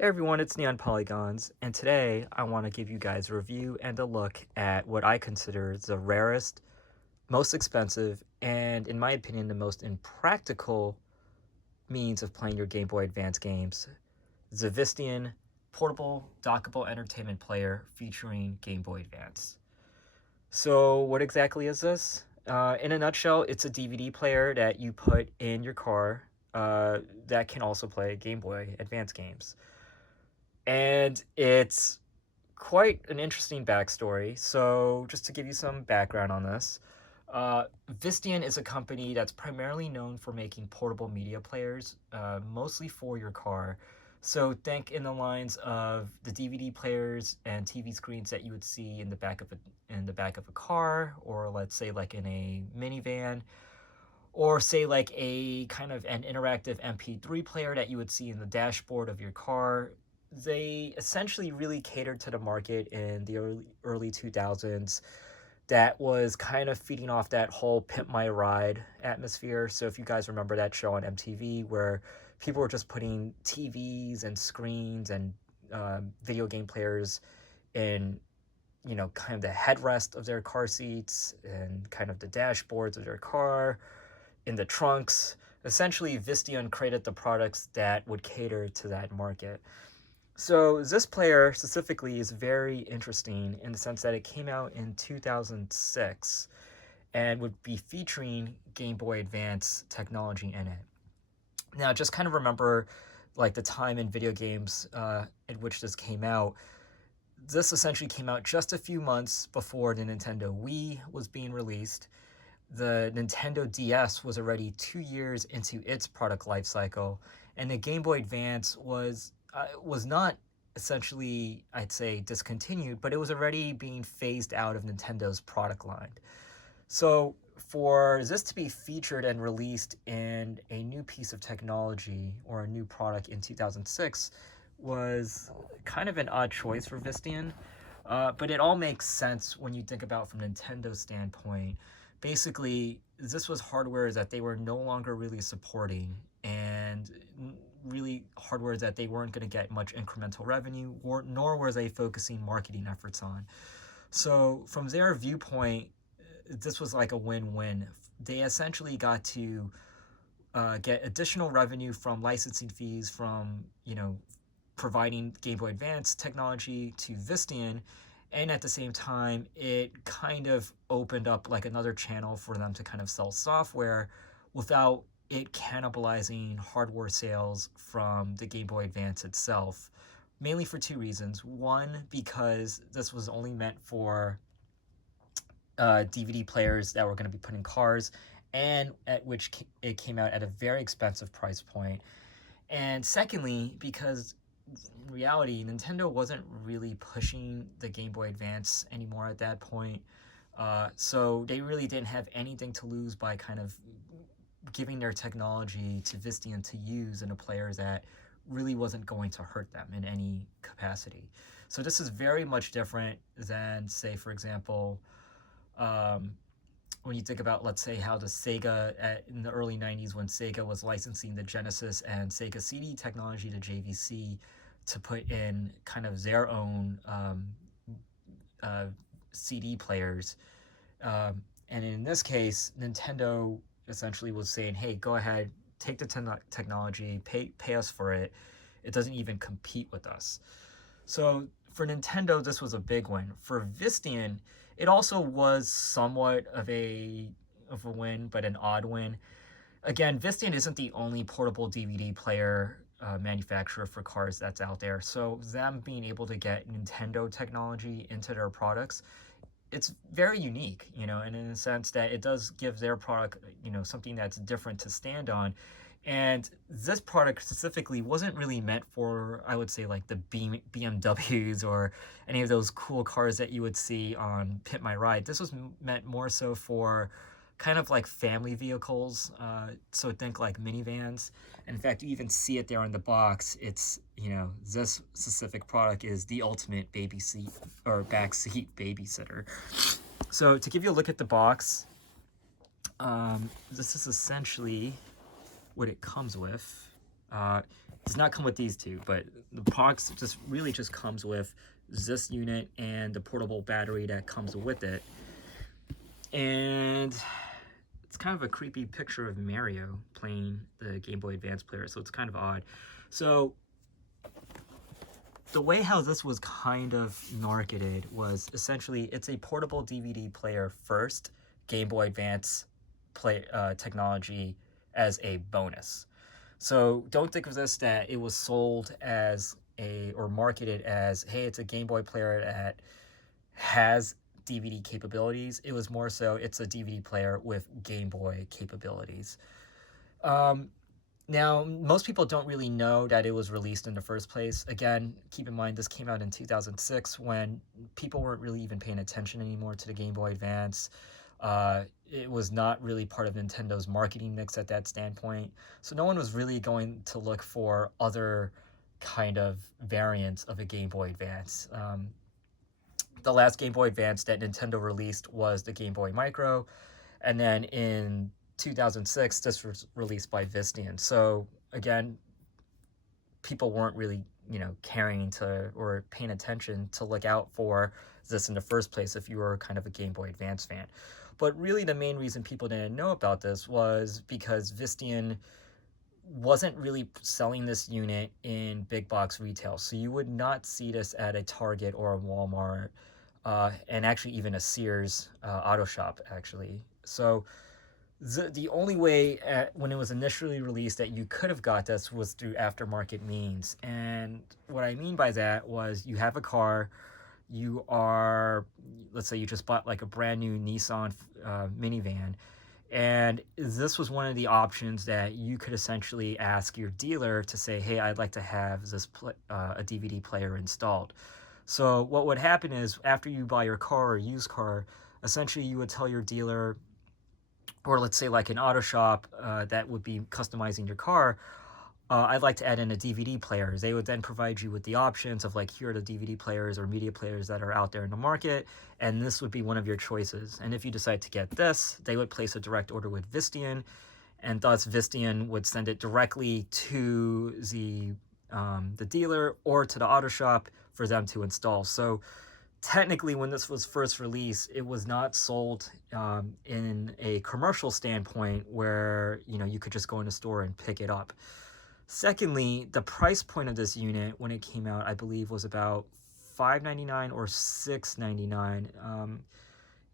Hey everyone, it's Neon Polygons, and today I want to give you guys a review and a look at what I consider the rarest, most expensive, and in my opinion, the most impractical means of playing your Game Boy Advance games, the Visteon Portable Dockable Entertainment Player featuring Game Boy Advance. So what exactly is this? In a nutshell, it's a DVD player that you put in your car that can also play Game Boy Advance games. And it's quite an interesting backstory. So, just to give you some background on this, Visteon is a company that's primarily known for making portable media players, mostly for your car. So, think in the lines of the DVD players and TV screens that you would see in the back of a car, or let's say like in a minivan, or say like a kind of an interactive MP3 player that you would see in the dashboard of your car. They essentially really catered to the market in the early 2000s that was kind of feeding off that whole Pimp My Ride atmosphere. So if you guys remember that show on MTV where people were just putting TVs and screens and video game players in, kind of the headrest of their car seats and kind of the dashboards of their car, in the trunks. Essentially, Visteon created the products that would cater to that market. So this player specifically is very interesting in the sense that it came out in 2006 and would be featuring Game Boy Advance technology in it. Now, just kind of remember like the time in video games in which this came out. This essentially came out just a few months before the Nintendo Wii was being released. The Nintendo DS was already 2 years into its product life cycle, and the Game Boy Advance was not essentially, I'd say, discontinued, but it was already being phased out of Nintendo's product line. So for this to be featured and released in a new piece of technology or a new product in 2006 was kind of an odd choice for Visteon. But it all makes sense when you think about from Nintendo's standpoint. Basically, this was hardware that they were no longer really supporting, and really hardware that they weren't going to get much incremental revenue, nor were they focusing marketing efforts on. So from their viewpoint, this was like a win-win. They essentially got to get additional revenue from licensing fees from, providing Game Boy Advance technology to Visteon, and at the same time, it kind of opened up like another channel for them to kind of sell software without it cannibalizing hardware sales from the Game Boy Advance itself. Mainly for two reasons. One, because this was only meant for DVD players that were going to be put in cars, and at which it came out at a very expensive price point. And secondly, because in reality, Nintendo wasn't really pushing the Game Boy Advance anymore at that point. So they really didn't have anything to lose by kind of giving their technology to Visteon to use in a player that really wasn't going to hurt them in any capacity. So this is very much different than, say, for example, when you think about, let's say, how the Sega in the early 90s, when Sega was licensing the Genesis and Sega CD technology to JVC to put in kind of their own CD players. And in this case, Nintendo essentially was saying, hey, go ahead, take the technology, pay us for it. It doesn't even compete with us. So for Nintendo, this was a big win. For Visteon, it also was somewhat of a win, but an odd win. Again, Visteon isn't the only portable DVD player manufacturer for cars that's out there. So them being able to get Nintendo technology into their products, it's very unique, and in the sense that it does give their product, something that's different to stand on. And this product specifically wasn't really meant for, I would say, like the BMWs or any of those cool cars that you would see on Pimp My Ride. This was meant more so for kind of like family vehicles. So think like minivans. And in fact, you even see it there in the box. It's, this specific product is the ultimate baby seat or backseat babysitter. So to give you a look at the box, this is essentially what it comes with. Does not come with these two, but the box just really just comes with this unit and the portable battery that comes with it. And it's kind of a creepy picture of Mario playing the Game Boy Advance player, so it's kind of odd. So the way how this was kind of marketed was essentially it's a portable DVD player first, Game Boy Advance technology as a bonus. So don't think of this that it was sold as or marketed as, hey, it's a Game Boy player that has DVD capabilities. It was more so it's a DVD player with Game Boy capabilities. Now, most people don't really know that it was released in the first place. Again, keep in mind this came out in 2006 when people weren't really even paying attention anymore to the Game Boy Advance. It was not really part of Nintendo's marketing mix at that standpoint. So no one was really going to look for other kind of variants of a Game Boy Advance. The last Game Boy Advance that Nintendo released was the Game Boy Micro. And then in 2006, this was released by Visteon. So again, people weren't really, caring to or paying attention to look out for this in the first place if you were kind of a Game Boy Advance fan. But really the main reason people didn't know about this was because Visteon wasn't really selling this unit in big box retail. So you would not see this at a Target or a Walmart, and actually even a Sears auto shop, actually. So the only way when it was initially released that you could have got this was through aftermarket means. And what I mean by that was you have a car, let's say you just bought like a brand new Nissan minivan, and this was one of the options that you could essentially ask your dealer to say, hey, I'd like to have this a DVD player installed. So what would happen is after you buy your car or used car, essentially you would tell your dealer, or let's say like an auto shop that would be customizing your car, I'd like to add in a DVD player. They would then provide you with the options of like, here are the DVD players or media players that are out there in the market, and this would be one of your choices. And if you decide to get this, they would place a direct order with Visteon, and thus Visteon would send it directly to the dealer or to the auto shop for them to install. So technically, when this was first released, it was not sold in a commercial standpoint where you could just go in a store and pick it up. Secondly, the price point of this unit when it came out, I believe, was about $5.99 or $6.99.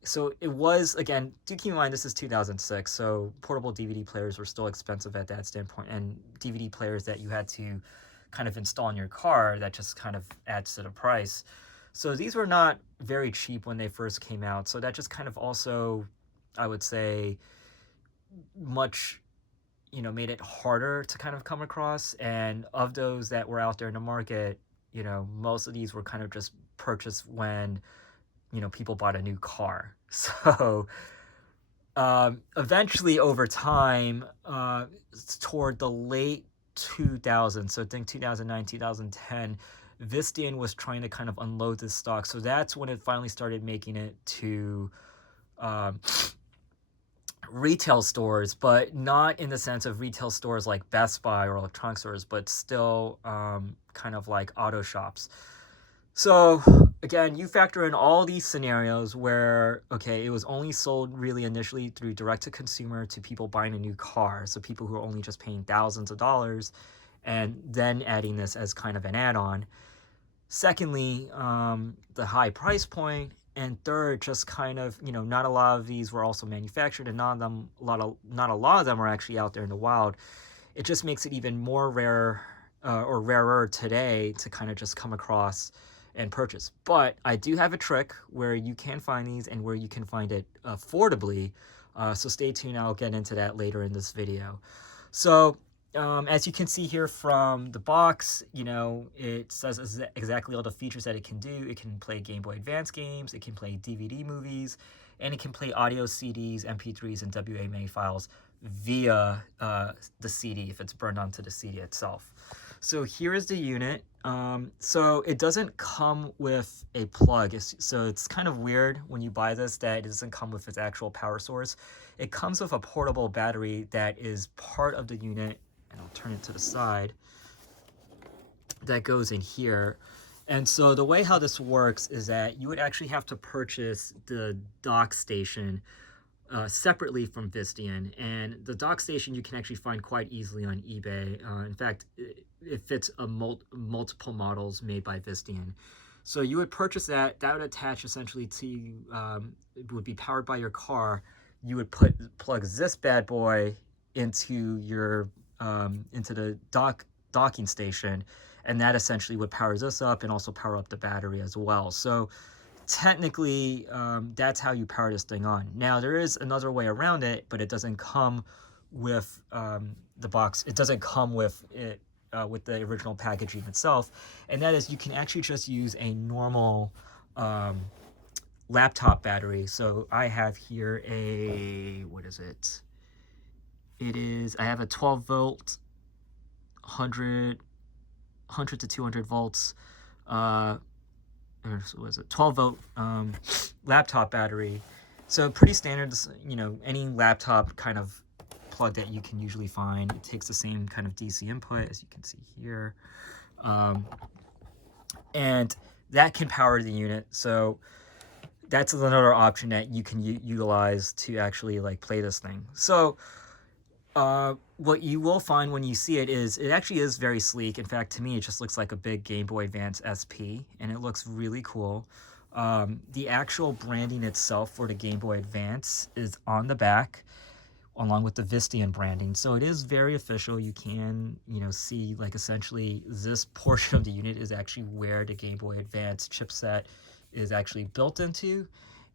So it was, again, do keep in mind this is 2006, so portable DVD players were still expensive at that standpoint, and DVD players that you had to kind of install in your car, that just kind of adds to the price. So these were not very cheap when they first came out, so that just kind of also, I would say, made it harder to kind of come across. And of those that were out there in the market, most of these were kind of just purchased when people bought a new car. So eventually over time, toward the late 2000s, so I think 2009, 2010, Visteon was trying to kind of unload this stock. So that's when it finally started making it to retail stores, but not in the sense of retail stores like Best Buy or electronic stores, but still kind of like auto shops. So again, you factor in all these scenarios where, okay, it was only sold really initially through direct to consumer to people buying a new car. So people who are only just paying thousands of dollars and then adding this as kind of an add-on. Secondly, the high price point. And third, just kind of, not a lot of these were also manufactured, and not a lot of them are actually out there in the wild. It just makes it even more rare or rarer today to kind of just come across and purchase. But I do have a trick where you can find these and where you can find it affordably. So stay tuned. I'll get into that later in this video. So as you can see here from the box, it says exactly all the features that it can do. It can play Game Boy Advance games, it can play DVD movies, and it can play audio CDs, MP3s, and WMA files via the CD if it's burned onto the CD itself. So here is the unit. So it doesn't come with a plug. So it's kind of weird when you buy this that it doesn't come with its actual power source. It comes with a portable battery that is part of the unit. and I'll turn it to the side, that goes in here. And so the way how this works is that you would actually have to purchase the dock station separately from Visteon, and the dock station you can actually find quite easily on eBay. In fact, it fits multiple models made by Visteon. So you would purchase that. That would attach essentially to, it would be powered by your car. You would plug this bad boy into your into the docking station, and that essentially would power this up and also power up the battery as well. So technically, that's how you power this thing on. Now, there is another way around it, but it doesn't come with the box. It doesn't come with it with the original packaging itself, and that is you can actually just use a normal laptop battery. So I have here a, what is it? I have a 12 volt, 100 to 200 volts, or so was it 12 volt laptop battery. So pretty standard, any laptop kind of plug that you can usually find. It takes the same kind of DC input as you can see here, and that can power the unit. So that's another option that you can utilize to actually like play this thing. So what you will find when you see it is it actually is very sleek. In fact, to me, it just looks like a big Game Boy Advance SP, and it looks really cool. The actual branding itself for the Game Boy Advance is on the back, along with the Visteon branding. So it is very official. You can, see like essentially this portion of the unit is actually where the Game Boy Advance chipset is actually built into.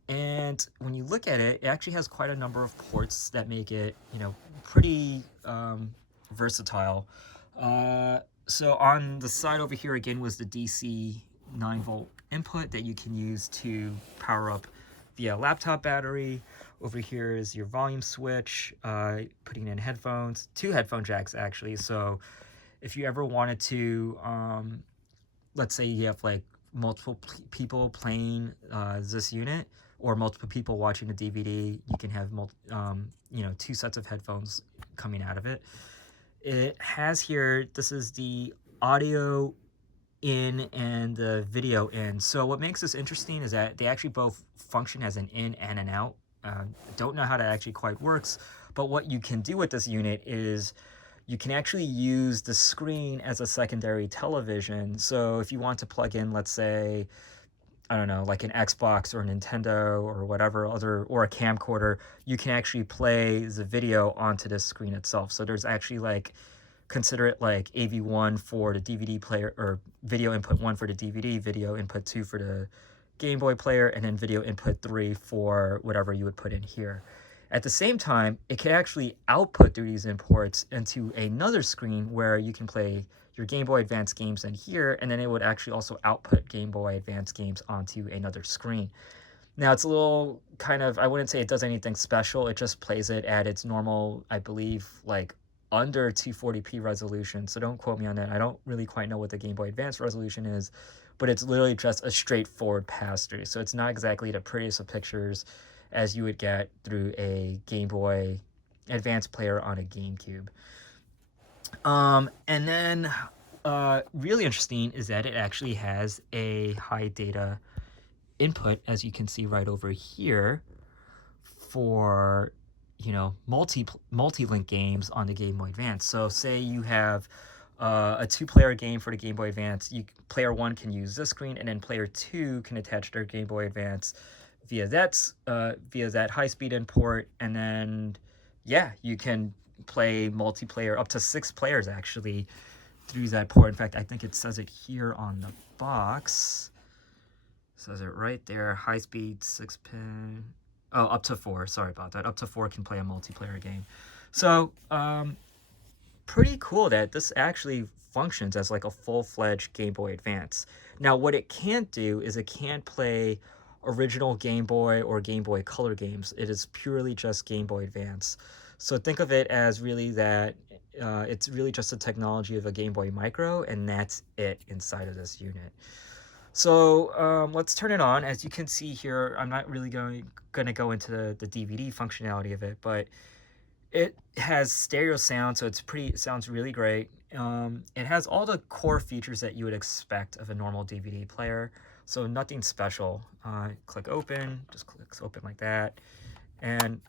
And when you look at it, it actually has quite a number of ports that make it, pretty versatile. So on the side over here, again, was the DC 9-volt input that you can use to power up via laptop battery. Over here is your volume switch, putting in headphones, 2 headphone jacks actually. So if you ever wanted to, let's say you have like multiple people playing this unit, or multiple people watching the DVD, you can have 2 sets of headphones coming out of it. It has here, this is the audio in and the video in. So what makes this interesting is that they actually both function as an in and an out. Don't know how that actually quite works, but what you can do with this unit is you can actually use the screen as a secondary television. So if you want to plug in, let's say, I don't know, like an Xbox or a Nintendo or whatever other, or a camcorder, you can actually play the video onto this screen itself. So there's actually like, consider it like AV1 for the DVD player, or video input 1 for the DVD, video input 2 for the Game Boy player, and then video input 3 for whatever you would put in here. At the same time, it can actually output through these imports into another screen where you can play your Game Boy Advance games in here, and then it would actually also output Game Boy Advance games onto another screen. Now, it's a little kind of, I wouldn't say it does anything special, it just plays it at its normal, I believe, like under 240p resolution, so don't quote me on that. I don't really quite know what the Game Boy Advance resolution is, but it's literally just a straightforward pass-through, so it's not exactly the prettiest of pictures as you would get through a Game Boy Advance player on a GameCube. And then really interesting is that it actually has a high data input, as you can see right over here, for multi-link games on the Game Boy Advance. So say you have a 2-player game for the Game Boy Advance. Player 1 can use this screen, and then player 2 can attach their Game Boy Advance via that high-speed import, and then you can play multiplayer up to 6 players actually through that port. In fact, I think it says it here on the box. It says it right there, high speed 6-pin. Oh, up to 4. Sorry about that. Up to 4 can play a multiplayer game. So pretty cool that this actually functions as like a full-fledged Game Boy Advance. Now, what it can't do is it can't play original Game Boy or Game Boy Color games. It is purely just Game Boy Advance. So think of it as really that it's really just the technology of a Game Boy Micro, and that's it inside of this unit. So let's turn it on. As you can see here, I'm not really going to go into the DVD functionality of it, but It has stereo sound, so it sounds really great. It has all the core features that you would expect of a normal DVD player, so nothing special. Click open, just clicks open like that. And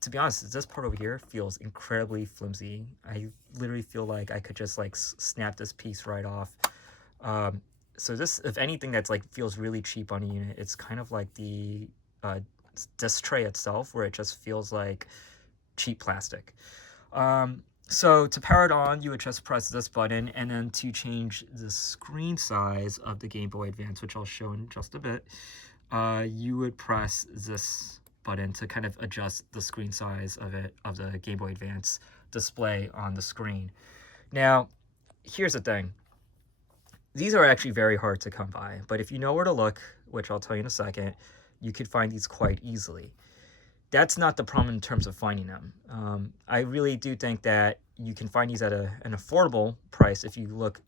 to be honest, this part over here feels incredibly flimsy. I literally feel like I could just like snap this piece right off. Um, so this, if anything, that's like feels really cheap on a unit. It's kind of like the disc tray itself, where it just feels like cheap plastic. So to power it on, you would just press this button, and then to change the screen size of the Game Boy Advance, which I'll show in just a bit, you would press this button to kind of adjust the screen size of the Game Boy Advance display on the screen. Now, here's the thing. These are actually very hard to come by, but if you know where to look, which I'll tell you in a second, you could find these quite easily. That's not the problem in terms of finding them. I really do think that you can find these at an affordable price if you look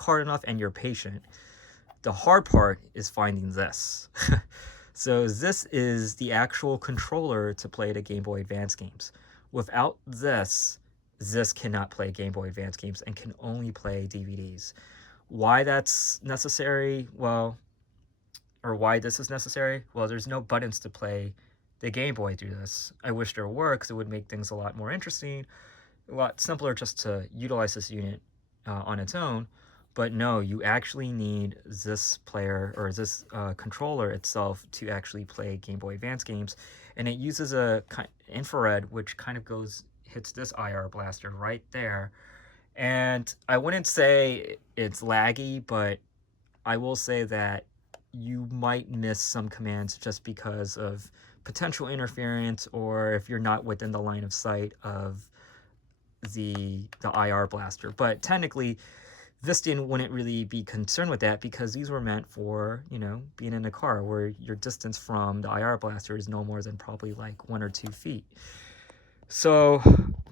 hard enough and you're patient. The hard part is finding this. So this is the actual controller to play the Game Boy Advance games. Without this, this cannot play Game Boy Advance games and can only play DVDs. Why that's necessary? Well, or why this is necessary? Well, there's no buttons to play the Game Boy through this. I wish there were, because it would make things a lot more interesting, a lot simpler just to utilize this unit on its own. But no, you actually need this player, or this controller itself, to actually play Game Boy Advance games. And it uses a infrared, which kind of hits this IR blaster right there. And I wouldn't say it's laggy, but I will say that you might miss some commands just because of potential interference, or if you're not within the line of sight of the IR blaster. But technically, Visteon wouldn't really be concerned with that, because these were meant for, you know, being in a car where your distance from the IR blaster is no more than probably like 1 or 2 feet. So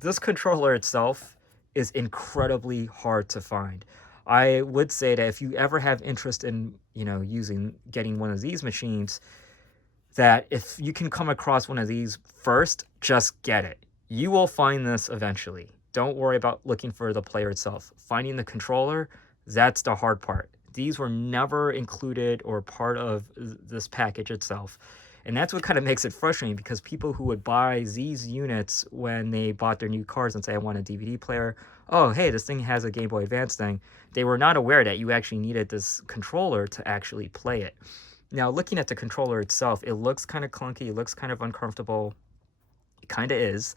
this controller itself is incredibly hard to find. I would say that if you ever have interest in, you know, getting one of these machines, that if you can come across one of these first, just get it. You will find this eventually. Don't worry about looking for the player itself. Finding the controller, that's the hard part. These were never included or part of this package itself. And that's what kind of makes it frustrating, because people who would buy these units when they bought their new cars and say, I want a DVD player, oh, hey, this thing has a Game Boy Advance thing, they were not aware that you actually needed this controller to actually play it. Now, looking at the controller itself, it looks kind of clunky, it looks kind of uncomfortable. It kind of is.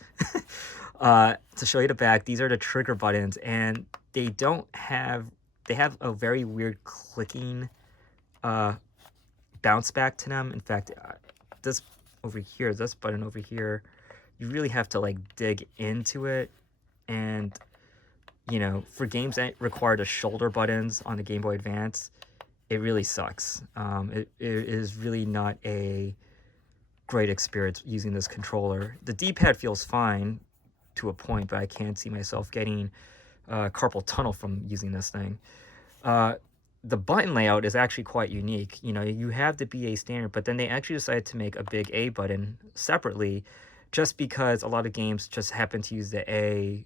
To show you the back, these are the trigger buttons, and they have a very weird clicking bounce back to them. In fact, this button over here, you really have to like dig into it. And, you know, for games that require the shoulder buttons on the Game Boy Advance, it really sucks. It is really not a great experience using this controller. The D-pad feels fine to a point, but I can't see myself getting carpal tunnel from using this thing. The button layout is actually quite unique. You know, you have the BA standard, but then they actually decided to make a big A button separately, just because a lot of games just happen to use the A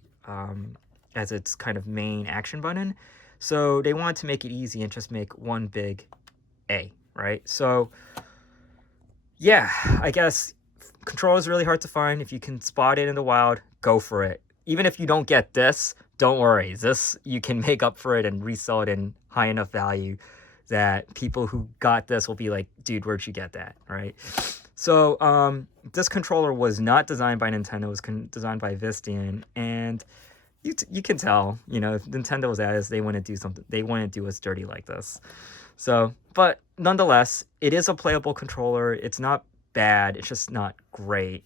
as its kind of main action button. So they wanted to make it easy and just make one big A, right? So yeah, I guess controller is really hard to find. If you can spot it in the wild, go for it. Even if you don't get this, don't worry. This, you can make up for it and resell it in high enough value that people who got this will be like, dude, where'd you get that, right? So this controller was not designed by Nintendo. It was designed by Visteon, and you can tell, you know, if Nintendo was at this, they want to do something. They want to do us dirty like this. So, but nonetheless, it is a playable controller. It's not bad. It's just not great.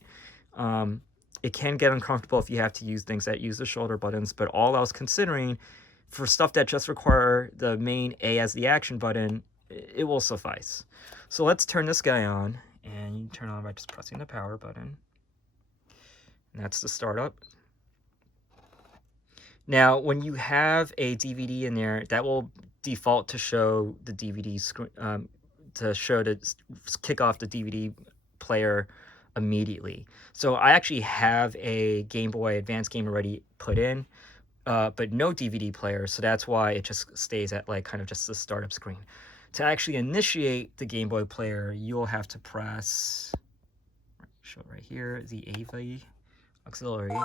It can get uncomfortable if you have to use things that use the shoulder buttons, but all else considering, for stuff that just require the main A as the action button, it will suffice. So let's turn this guy on, and you turn on by just pressing the power button. And that's the startup. Now, when you have a DVD in there, that will default to show the DVD screen, to kick off the DVD player immediately. So I actually have a Game Boy Advance game already put in, but no DVD player, so that's why it just stays at like kind of just the startup screen. To actually initiate the Game Boy player, you'll have to press, show right here, the AV auxiliary,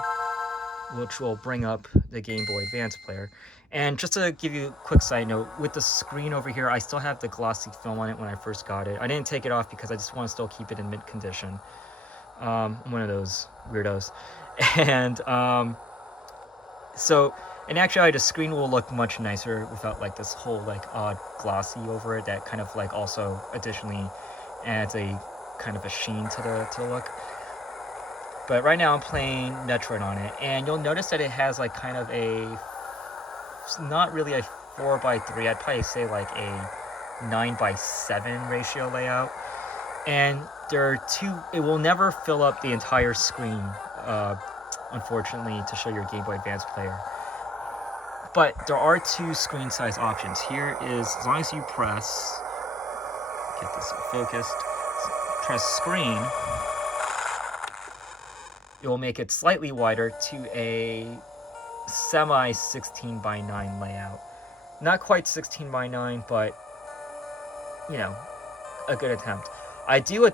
which will bring up the Game Boy Advance player. And just to give you a quick side note, with the screen over here, I still have the glossy film on it when I first got it. I didn't take it off because I just want to still keep it in mint condition. I'm one of those weirdos. And so in actuality, the screen will look much nicer without like this whole like odd glossy over it that kind of like also additionally adds a kind of a sheen to the look. But right now I'm playing Metroid on it, and you'll notice that it has like kind of a, not really a 4:3, I'd probably say like a 9:7 ratio layout. And there are two, it will never fill up the entire screen, unfortunately, to show your Game Boy Advance player. But there are two screen size options. Here is, as long as you press, get this focused, press screen, it will make it slightly wider to a semi 16:9 layout. Not quite 16:9, but you know, a good attempt. I do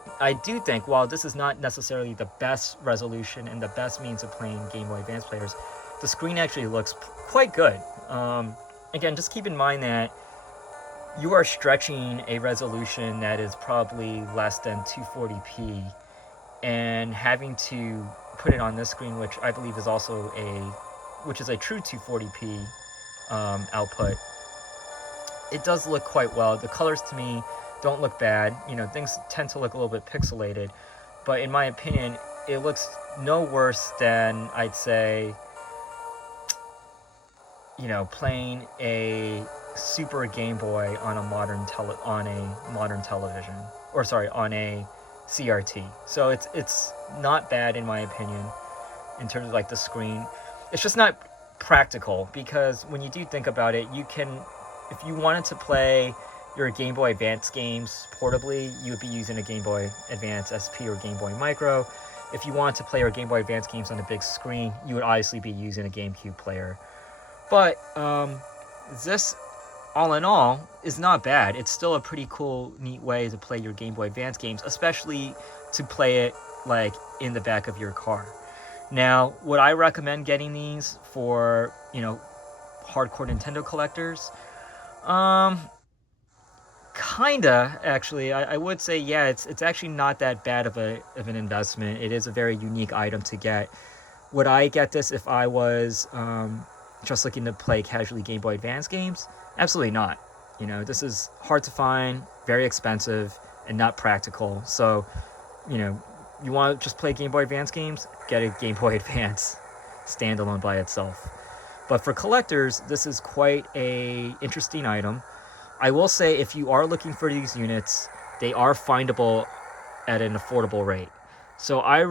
think, while this is not necessarily the best resolution and the best means of playing Game Boy Advance players, the screen actually looks quite good. Again, just keep in mind that you are stretching a resolution that is probably less than 240p, and having to put it on this screen, which I believe is also which is a true 240p output. It does look quite well. The colors to me don't look bad. You know, things tend to look a little bit pixelated, but in my opinion, it looks no worse than, I'd say, you know, playing a Super Game Boy on a modern television, or sorry, on a CRT. So it's not bad in my opinion in terms of like the screen. It's just not practical, because when you do think about it, you can, if you wanted to play your Game Boy Advance games portably, you would be using a Game Boy Advance SP or Game Boy Micro. If you wanted to play your Game Boy Advance games on a big screen, you would obviously be using a GameCube player. But this, all in all, is not bad. It's still a pretty cool, neat way to play your Game Boy Advance games, especially to play it like in the back of your car. Now, would I recommend getting these for, you know, hardcore Nintendo collectors? Kinda, actually. I would say, yeah, it's actually not that bad of an investment. It is a very unique item to get. Would I get this if I was just looking to play casually Game Boy Advance games? Absolutely not. You know, this is hard to find, very expensive, and not practical. So, you know, you want to just play Game Boy Advance games? Get a Game Boy Advance standalone by itself. But for collectors, this is quite a interesting item. I will say, if you are looking for these units, they are findable at an affordable rate. So I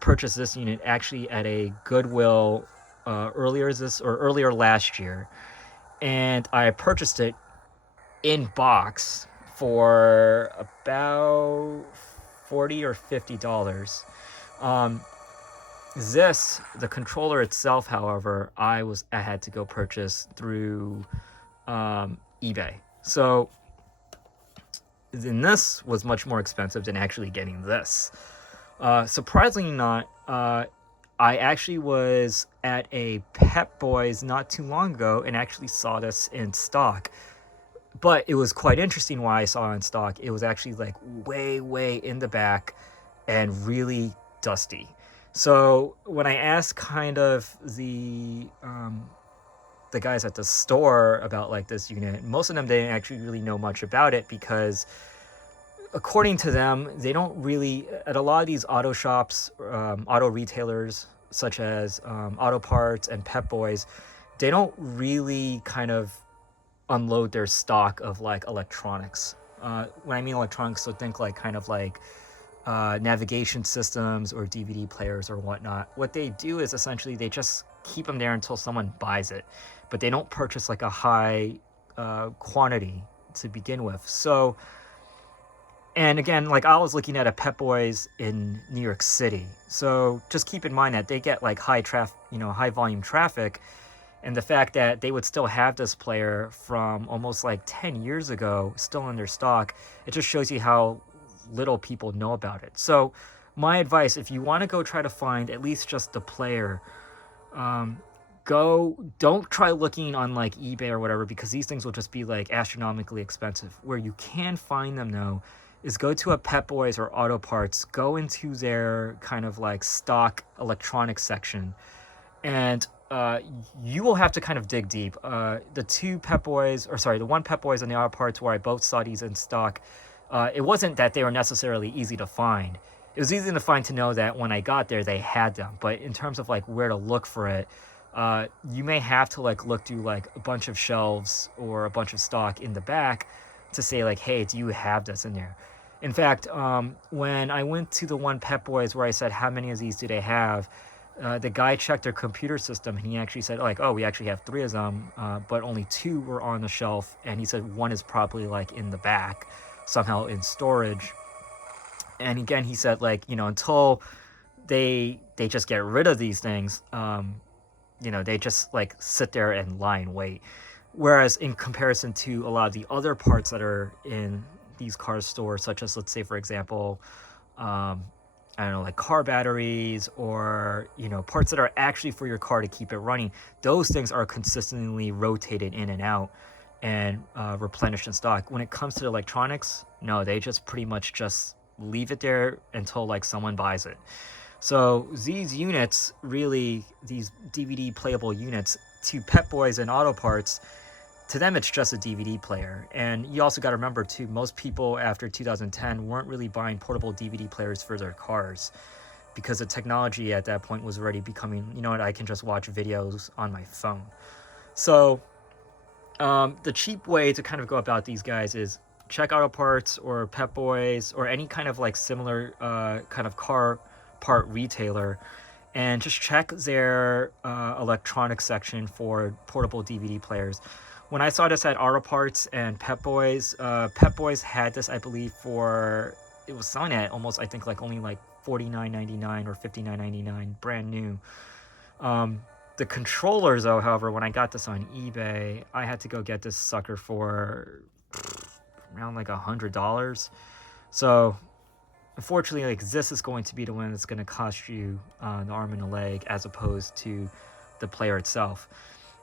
purchased this unit actually at a Goodwill earlier last year, and I purchased it in box for about $40 or $50. The controller itself, however, I had to go purchase through eBay. So then this was much more expensive than actually getting this. Surprisingly not, I actually was at a Pep Boys not too long ago and actually saw this in stock. But it was quite interesting why I saw it in stock. It was actually like way in the back and really dusty. So when I asked kind of the guys at the store about like this unit, most of them didn't actually really know much about it, because according to them, they don't really, at a lot of these auto shops, auto retailers such as Auto Parts and Pep Boys, they don't really kind of unload their stock of like electronics. When I mean electronics, so think like kind of like navigation systems or DVD players or whatnot. What they do is essentially they just keep them there until someone buys it, but they don't purchase like a high quantity to begin with. So And again, like I was looking at a Pep Boys in New York City. So just keep in mind that they get like high volume traffic, and the fact that they would still have this player from almost like 10 years ago still in their stock, it just shows you how little people know about it. So my advice, if you want to go try to find at least just the player, um, don't try looking on like eBay or whatever, because these things will just be like astronomically expensive. Where you can find them though is go to a Pep Boys or Auto Parts, go into their kind of like stock electronics section, and you will have to kind of dig deep. The two Pep Boys, or sorry, the one Pep Boys and the Auto Parts where I both saw these in stock, it wasn't that they were necessarily easy to find. It was easy to find to know that when I got there, they had them. But in terms of like where to look for it, you may have to like look through like a bunch of shelves or a bunch of stock in the back to say like, hey, do you have this in there? In fact, when I went to the one Pep Boys where I said, how many of these do they have? The guy checked their computer system, and he actually said like, oh, we actually have 3 of them, but only 2 were on the shelf, and he said one is probably like in the back somehow in storage. And again, he said like, until they just get rid of these things, they just like sit there and lie in wait. Whereas in comparison to a lot of the other parts that are in these car stores, such as, let's say, for example, I don't know, like car batteries, or parts that are actually for your car to keep it running, those things are consistently rotated in and out and replenished in stock. When it comes to electronics, no, they just pretty much just leave it there until like someone buys it. So these units, really, these DVD playable units, to Pep Boys and Auto Parts, to them it's just a DVD player. And you also got to remember too, most people after 2010 weren't really buying portable DVD players for their cars, because the technology at that point was already becoming, I can just watch videos on my phone. So the cheap way to kind of go about these guys is check Auto Parts or Pep Boys or any kind of like similar kind of car part retailer, and just check their electronics section for portable DVD players. When I saw this at Auto Parts and Pep Boys had this, I believe, it was selling at almost, I think, like only like $49.99 or $59.99, brand new. The controllers, though, however, when I got this on eBay, I had to go get this sucker for around like $100. So unfortunately, like, this is going to be the one that's going to cost you the arm and a leg, as opposed to the player itself.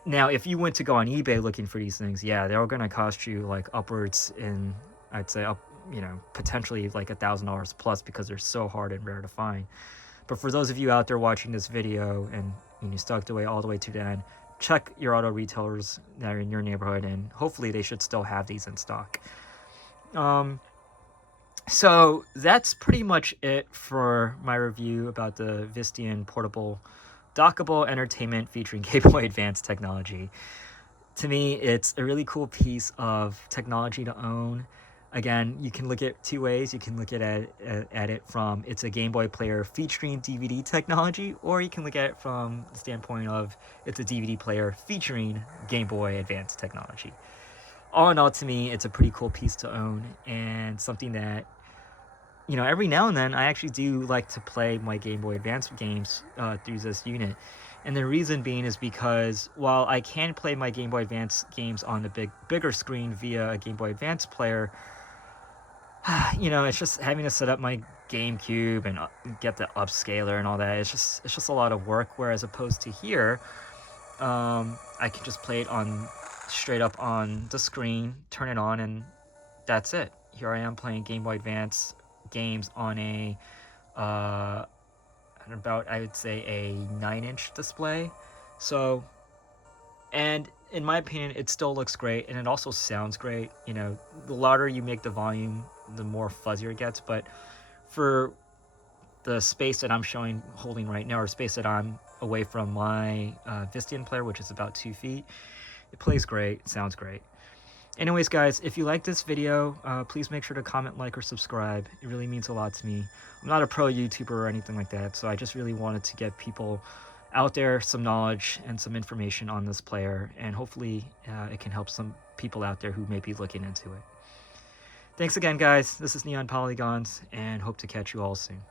Now, if you went to go on eBay looking for these things, yeah, they're going to cost you like upwards in, I'd say, potentially like $1,000 plus, because they're so hard and rare to find. But for those of you out there watching this video and you stuck away all the way to the end, check your auto retailers that are in your neighborhood, and hopefully they should still have these in stock. So that's pretty much it for my review about the Visteon portable dockable entertainment featuring Gameboy Advance technology. To me, it's a really cool piece of technology to own. Again, you can look at 2 ways. You can look at it from it's a Game Boy player featuring DVD technology, or you can look at it from the standpoint of it's a DVD player featuring Game Boy Advance technology. All in all, to me, it's a pretty cool piece to own, and something that, every now and then I actually do like to play my Game Boy Advance games through this unit. And the reason being is because while I can play my Game Boy Advance games on the bigger screen via a Game Boy Advance player, it's just having to set up my GameCube and get the upscaler and all that. It's just a lot of work. Whereas opposed to here, I can just play it straight up on the screen, turn it on, and that's it. Here I am playing Game Boy Advance games on I would say a 9-inch display. So, and in my opinion, it still looks great, and it also sounds great. The louder you make the volume, the more fuzzier it gets. But for the space that I'm holding right now, or space that I'm away from my Visteon player, which is about 2 feet, it plays great, it sounds great. Anyways, guys, if you like this video, please make sure to comment, like, or subscribe. It really means a lot to me. I'm not a pro YouTuber or anything like that, so I just really wanted to get people out there some knowledge and some information on this player, and hopefully it can help some people out there who may be looking into it. Thanks again, guys. This is Neon Polygons, and hope to catch you all soon.